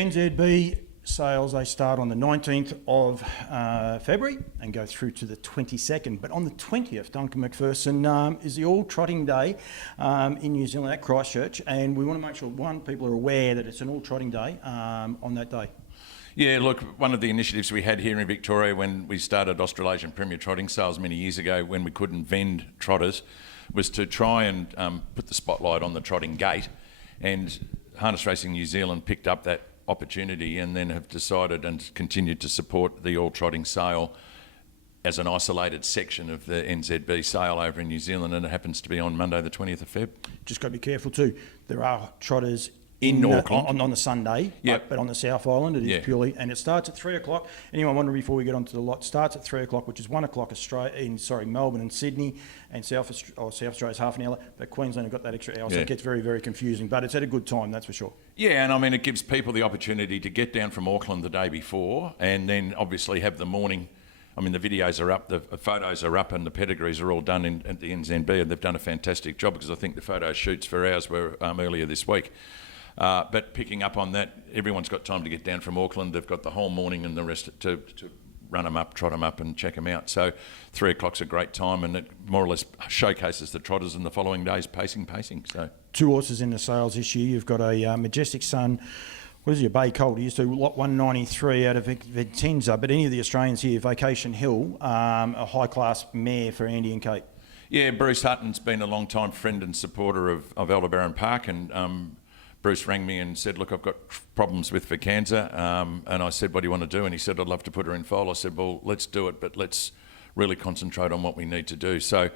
NZB sales, they start on the 19th of February and go through to the 22nd. But on the 20th, Duncan McPherson, is the All Trotting Day in New Zealand at Christchurch. And we want to make sure, one, people are aware that it's an All Trotting Day on that day. Yeah, look, one of the initiatives we had here in Victoria when we started Australasian Premier Trotting Sales many years ago, when we couldn't vend trotters, was to try and put the spotlight on the trotting gate. And Harness Racing New Zealand picked up that opportunity and then have decided and continued to support the All Trotting Sale as an isolated section of the NZB sale over in New Zealand, and it happens to be on Monday the 20th of Feb. Just got to be careful too. There are trotters in Auckland on the Sunday, yep. but on the South Island it is purely, and it starts at 3 o'clock. Anyone wondering before we get onto the lot, starts at 3 o'clock, which is 1 o'clock Melbourne and Sydney, and South Australia's half an hour, but Queensland have got that extra hour, so it gets very, very confusing, but it's at a good time, that's for sure. Yeah, and I mean, it gives people the opportunity to get down from Auckland the day before, and then obviously have the morning. I mean, the videos are up, the photos are up, and the pedigrees are all done at the NZB, and they've done a fantastic job, because I think the photo shoots for ours were earlier this week. But picking up on that, everyone's got time to get down from Auckland. They've got the whole morning and the rest to run them up, trot them up and check them out. So 3 o'clock's a great time, and it more or less showcases the trotters in the following days pacing. So 2 horses in the sales this year. You've got a Majestic Sun. What is your Bay Colt? He used to lot 193 out of Vicenza, but any of the Australians here, Vacation Hill, a high-class mare for Andy and Kate. Yeah, Bruce Hutton's been a long-time friend and supporter of Aldebaran Park, and Bruce rang me and said, look, I've got problems with Vicenza, and I said, what do you want to do? And he said, I'd love to put her in foal. I said, well, let's do it, but let's really concentrate on what we need to do. So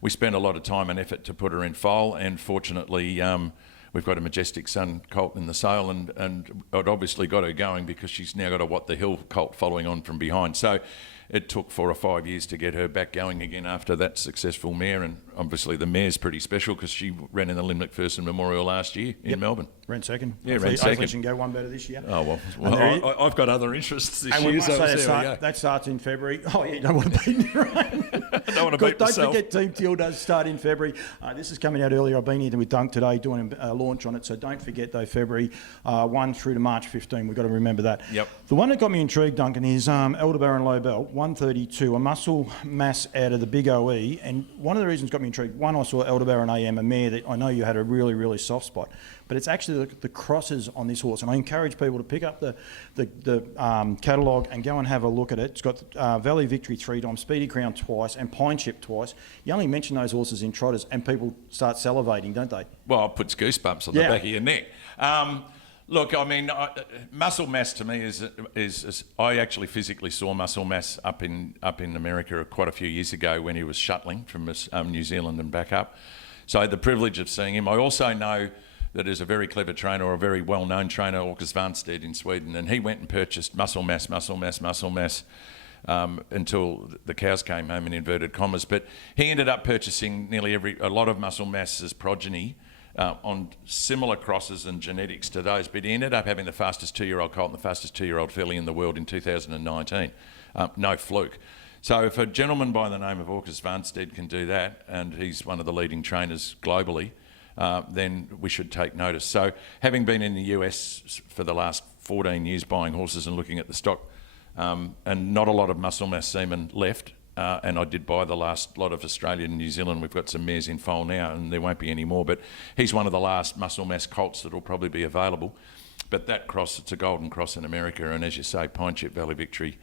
we spent a lot of time and effort to put her in foal, and fortunately we've got a Majestic Sun colt in the sale, and I'd obviously got her going because she's now got a What the Hill colt following on from behind. So it took 4 or 5 years to get her back going again after that successful mare, and obviously the mare's pretty special because she ran in the Lynn McPherson Memorial last year in Melbourne. Ran second. Yeah, ran second. Hopefully she can go one better this year. Oh, well I've got other interests this year, so that starts in February. Oh, yeah, you don't want to beat your own. I don't want to beat myself. Don't forget Team Teal does start in February. This is coming out earlier. I've been here with Dunk today doing a launch on it, so don't forget though, February 1 through to March 15. We've got to remember that. Yep. The one that got me intrigued, Duncan, is Aldebaran Low Bell, 132, a muscle mass out of the big OE, and one of the reasons got me intrigued, one, I saw Aldebaran AM, a mare that I know you had a really, really soft spot, but it's actually the crosses on this horse, and I encourage people to pick up the catalogue and go and have a look at it. It's got Valley Victory 3 times, Speedy Crown twice, and Pine Ship twice. You only mention those horses in trotters and people start salivating, don't they? Well, it puts goosebumps on the back of your neck. Look, I mean, muscle mass to me is I actually physically saw Muscle Mass up in America quite a few years ago when he was shuttling from New Zealand and back up. So I had the privilege of seeing him. I also know that there's a very clever trainer, or a very well-known trainer, Åke Svanstedt in Sweden, and he went and purchased Muscle Mass until the cows came home, in inverted commas. But he ended up purchasing a lot of Muscle Mass's progeny on similar crosses and genetics to those, but he ended up having the fastest 2-year-old colt and the fastest 2-year-old filly in the world in 2019. No fluke. So if a gentleman by the name of Åke Svanstedt can do that, and he's one of the leading trainers globally, then we should take notice. So having been in the US for the last 14 years buying horses and looking at the stock, and not a lot of Muscle Mass semen left, and I did buy the last lot of Australia and New Zealand. We've got some mares in foal now, and there won't be any more, but he's one of the last Muscle Mass colts that will probably be available. But that cross, it's a golden cross in America, and as you say, Pine Ship, Valley Victory,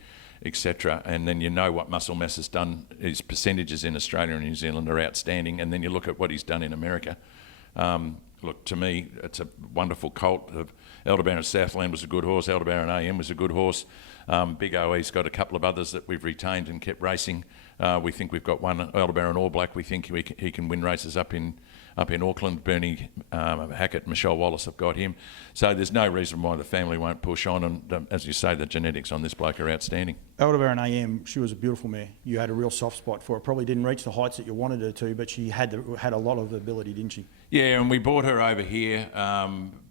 etc. And then you know what Muscle Mass has done. His percentages in Australia and New Zealand are outstanding, and then you look at what he's done in America. Look, to me, it's a wonderful colt. Aldebaran Southland was a good horse. Aldebaran AM was a good horse. Big OE's got a couple of others that we've retained and kept racing. We think we've got one, Aldebaran All Black. We think he can win races up in Auckland. Bernie Hackett, Michelle Wallace have got him. So there's no reason why the family won't push on. And as you say, the genetics on this bloke are outstanding. Aldebaran AM, she was a beautiful mare. You had a real soft spot for her. Probably didn't reach the heights that you wanted her to, but she had a lot of ability, didn't she? Yeah, and we brought her over here.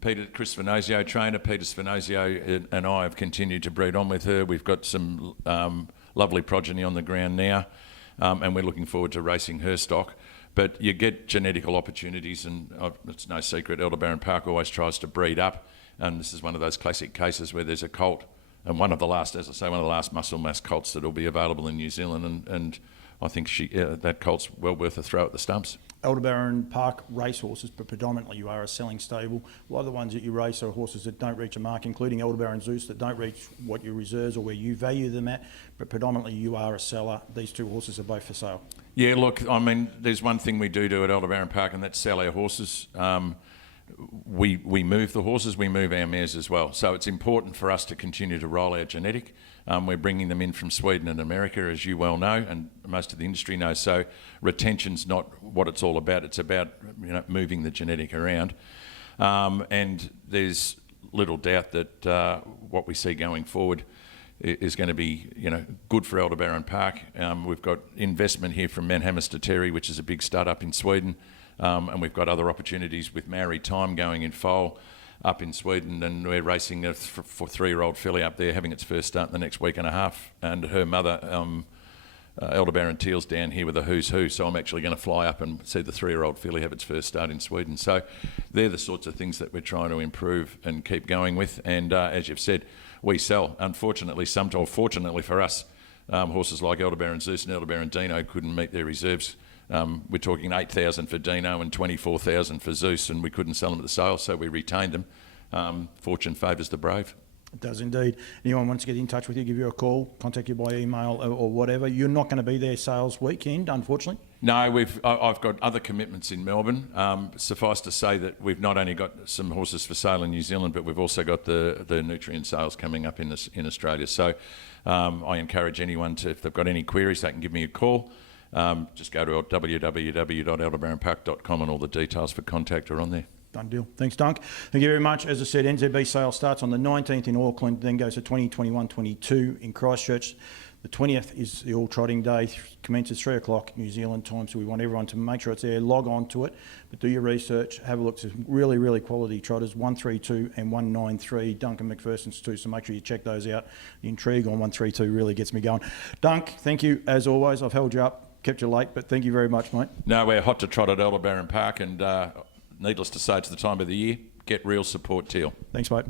Chris Venozio, trainer Peter Venozio, and I have continued to breed on with her. We've got some lovely progeny on the ground now, and we're looking forward to racing her stock. But you get genetical opportunities, and it's no secret Aldebaran Park always tries to breed up. And this is one of those classic cases where there's a colt, and one of the last, as I say, one of the last muscle mass colts that will be available in New Zealand, and I think that colt's well worth a throw at the stumps. Aldebaran Park racehorses, but predominantly you are a selling stable. A lot of the ones that you race are horses that don't reach a mark, including Aldebaran Zeus, that don't reach what your reserves or where you value them at, but predominantly you are a seller. These two horses are both for sale. Yeah, look, I mean, there's one thing we do at Aldebaran Park, and that's sell our horses. We move the horses, we move our mares as well. So it's important for us to continue to roll our genetic. We're bringing them in from Sweden and America, as you well know, and most of the industry knows. So retention's not what it's all about. It's about moving the genetic around. And there's little doubt that what we see going forward is going to be good for Aldebaran Park. We've got investment here from Manhammer Terry, which is a big start up in Sweden. And we've got other opportunities with Maori Time going in foal up in Sweden, and we're racing a 3-year-old filly up there having its first start in the next week and a half, and her mother Aldebaran Teal's down here with a who's who, so I'm actually going to fly up and see the 3-year-old filly have its first start in Sweden. So they're the sorts of things that we're trying to improve and keep going with, and as you've said, we sell. Unfortunately, fortunately for us, horses like Aldebaran Zeus and Aldebaran Dino couldn't meet their reserves. We're talking 8,000 for Dino and 24,000 for Zeus, and we couldn't sell them at the sale, so we retained them. Fortune favours the brave. It does indeed. Anyone wants to get in touch with you, give you a call, contact you by email or whatever. You're not going to be there sales weekend, unfortunately. No, I've got other commitments in Melbourne. Suffice to say that we've not only got some horses for sale in New Zealand, but we've also got the nutrient sales coming up in Australia. So I encourage anyone to, if they've got any queries, they can give me a call. Just go to www.aldebaranpark.com and all the details for contact are on there. Done deal. Thanks, Dunk. Thank you very much. As I said, NZB sale starts on the 19th in Auckland, then goes to 2021-22 in Christchurch. The 20th is the all trotting day, commences 3 o'clock New Zealand time, so we want everyone to make sure it's there, log on to it, but do your research, have a look. There's really, really quality trotters, 132 and 193, Duncan McPherson's too, so make sure you check those out. The intrigue on 132 really gets me going. Dunk, thank you as always. I've held you up, kept you late, but thank you very much, mate. No, we're hot to trot at Aldebaran Park, and needless to say, it's the time of the year, get real support, Teal. Thanks, mate.